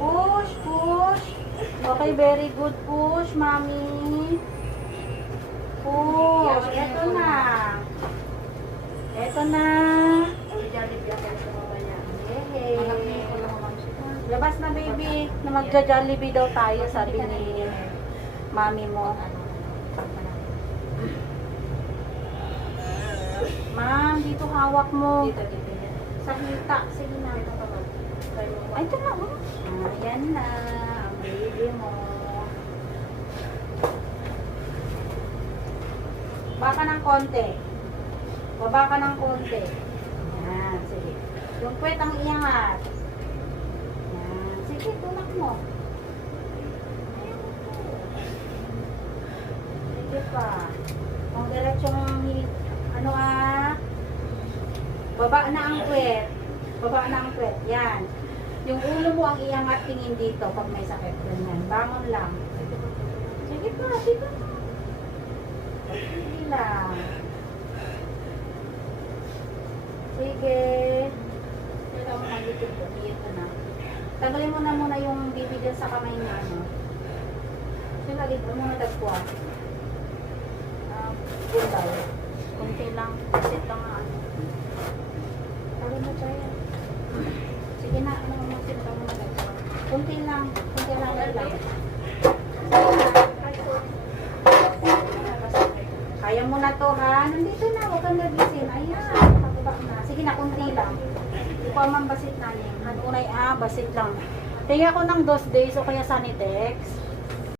Push, push. Okay, very good. Push, mami. Push. Ito na. Ito na. Yehey. Labas na, baby. Na magja-Jollibee daw tayo, sabi ni mami mo. Ma'am, dito hawak mo. Sa hita. Sige na. Ay, ito na. Ayan na. Ang baby mo. Baba ka ng konti. Baba ka ng konti. Ayan, sige. Yung puwet ang iangat. Ayan. Sige, tulak mo. Sige pa. Kung diretsong ano baba na ang puwet. Baba na ang puwet. Yan. Yung ulo mo ang iangat, tingin dito pag may sakit. Ganyan. Bangon lang. Sige pa, sige pa. Sige lang. Sige. Ito mo magiging po. Dito na. Tagalin mo na muna yung bibigyan sa kamay niya. Ano? Sige, lagi mo muna dagwa. Gulay. Kunti lang. Sit lang nga. Tagalin mo tayo. Sige na. Ano mo sit lang muna dagwa. Kunti lang. Kunti lang. Kaya mo na to, ha? Nandito na. Huwag kang nagisin. Ayan. Pababa na. Sige na. Kunti lang. Hindi pa man basit na niya. Unay basit lang. Tingnan ko ng 2 days o kaya Sanitex.